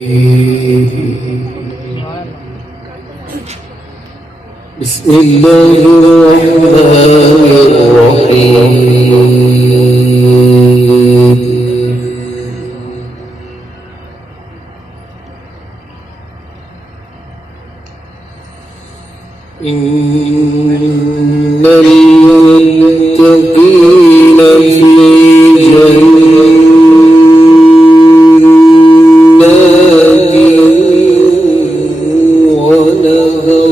بسم الله الرحمن الرحيم. إن المتقين في جنات ونهر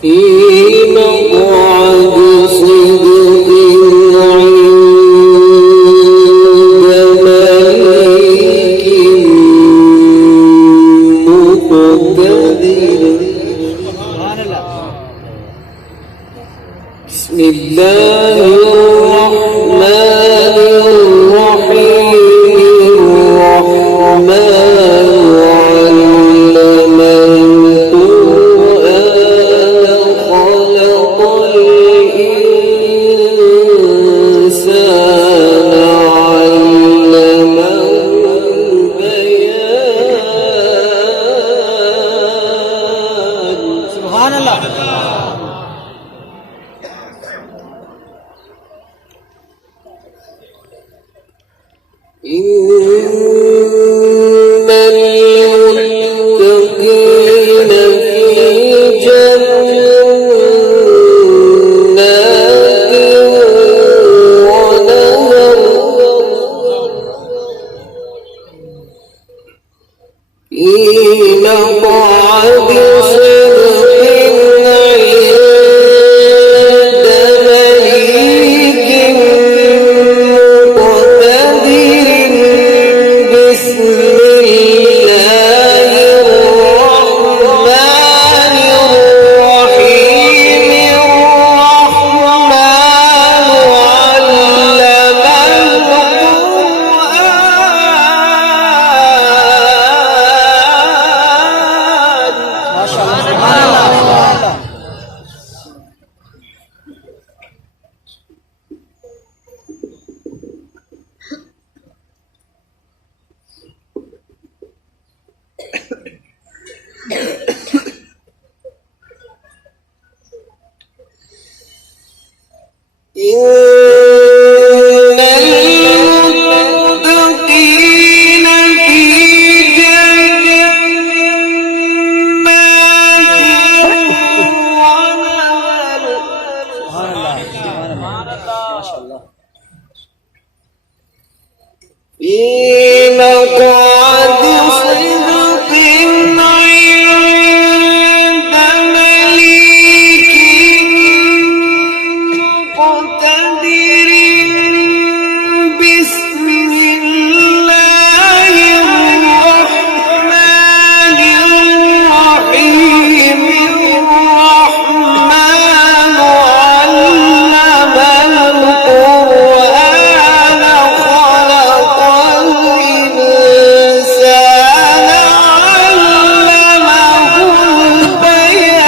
في مقعد صدق عند مليك مقتدر. بسم الله الرحمن الرحيم. الرحمن علم القرآن خلق الإنسان علمه البيان. سبحان الله. إن المتقين في جنات ونهر في مقعد صدق عند مليك مقتدر. بسم الله الرحمن الرحيم. الرحمن علم القرآن. ما شاء الله. إن المتقين في جنات ونهر. سبحان الله. سبحان الله. ما شاء الله. في مقعد صدق عند مليك مقتدر. بسم الله الرحمن الرحيم. الرحمن علم القرآن خلق الإنسان علمه البيان.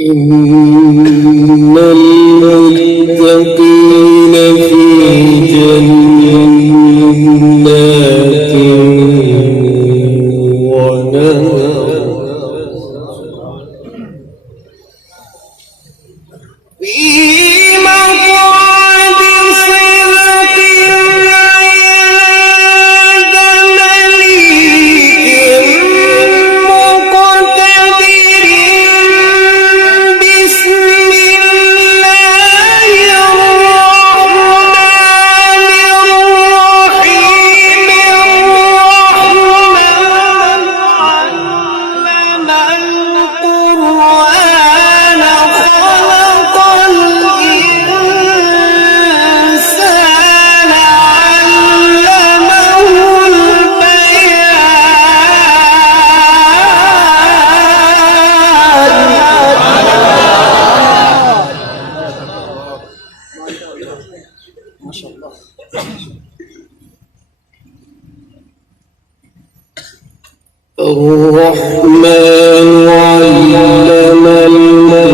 إن المتقين في جنات ونهر في مقعد صدق عند مليك مقتدر. بسم الله الرحمن الرحيم. الرحمن علم القرآن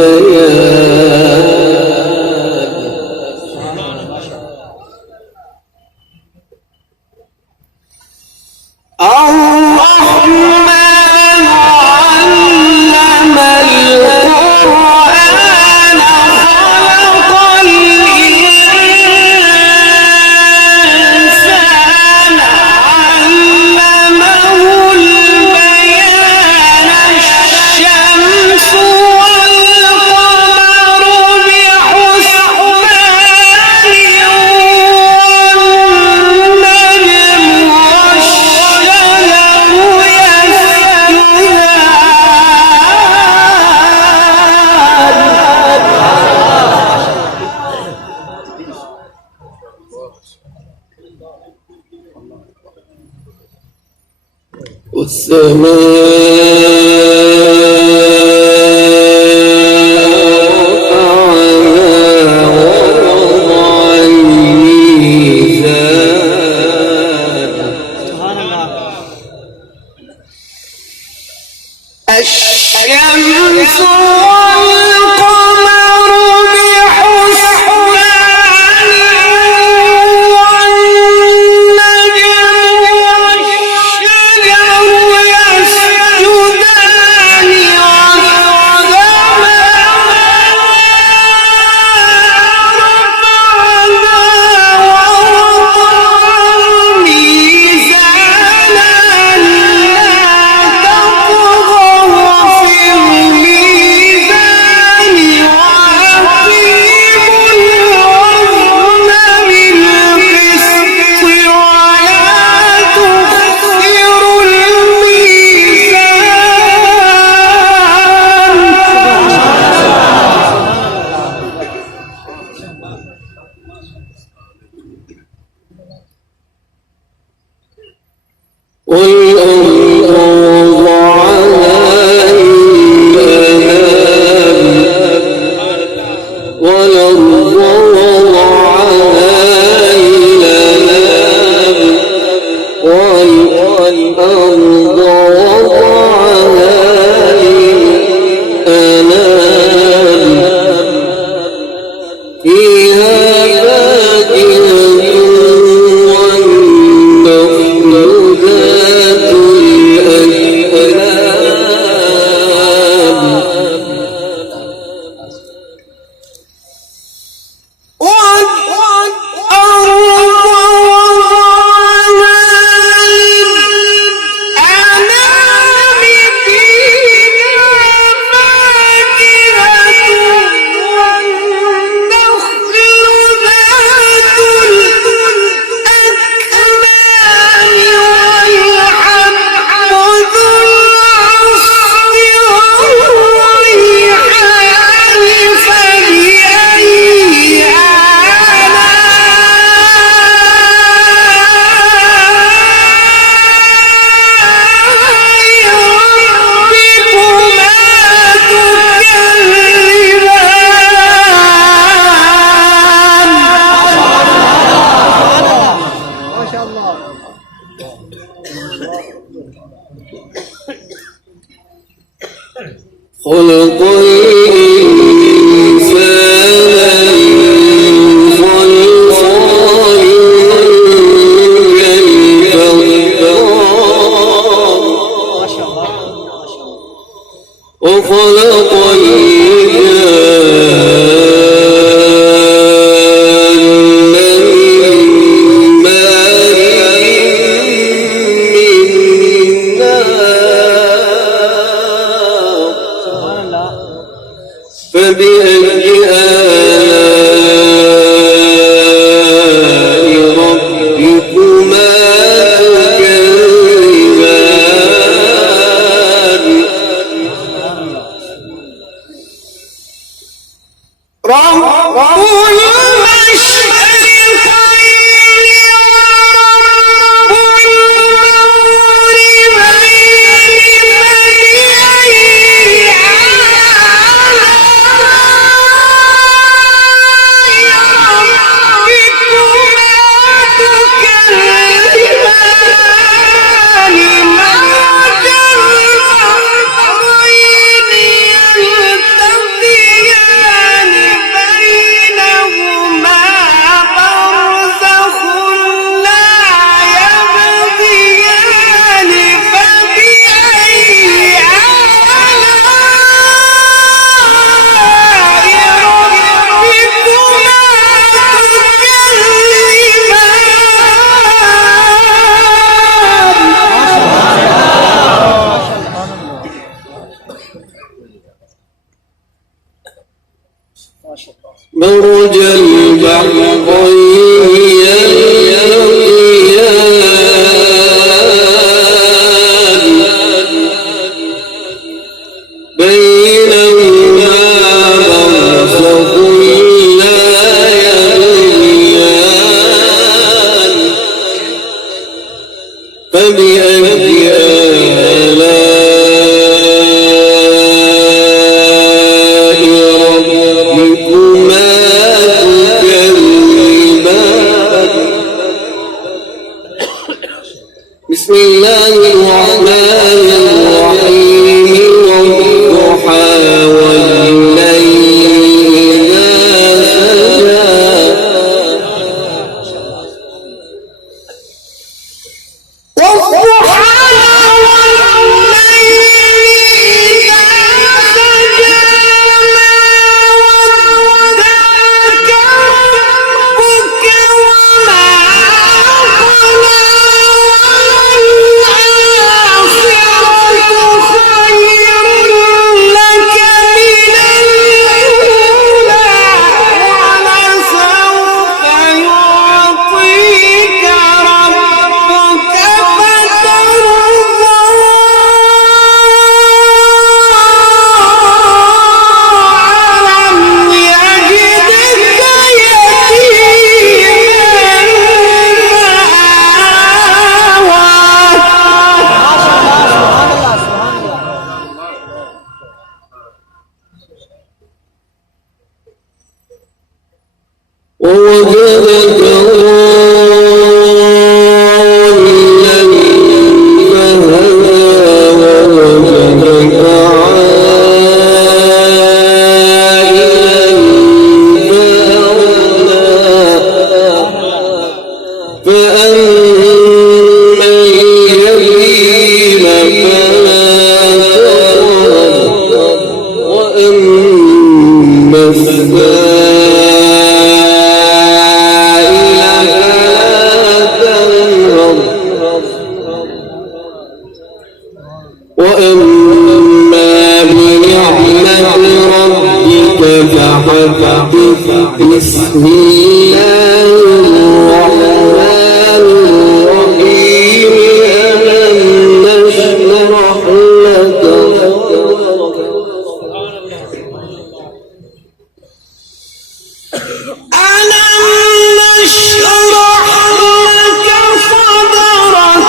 خلق الإنسان علمه خلق الإنسان من صلصال كالفخار وخلق فبأي آلاء ربكما تكذبان رب مرج البحرين يلتقيان بينهما برزخ لا يبغيان فبأي آلاء ربكما تكذبان بسم الله الرحمن الرحيم والضحى والليل إذا ووجدك ضالا فهدى ووجدك عائلا فأغنى فأما اليتيم فلا تقهر وأما وأما بنعمة ربك فحدث بسم الله الرحمن الرحيم ألم نشرح لك صدرك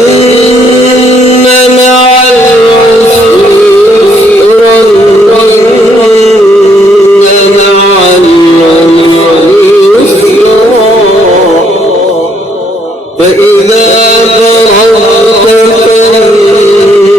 فإن مع العسر يسرا إن مع العسر يسرا فإذا فرغت فانصب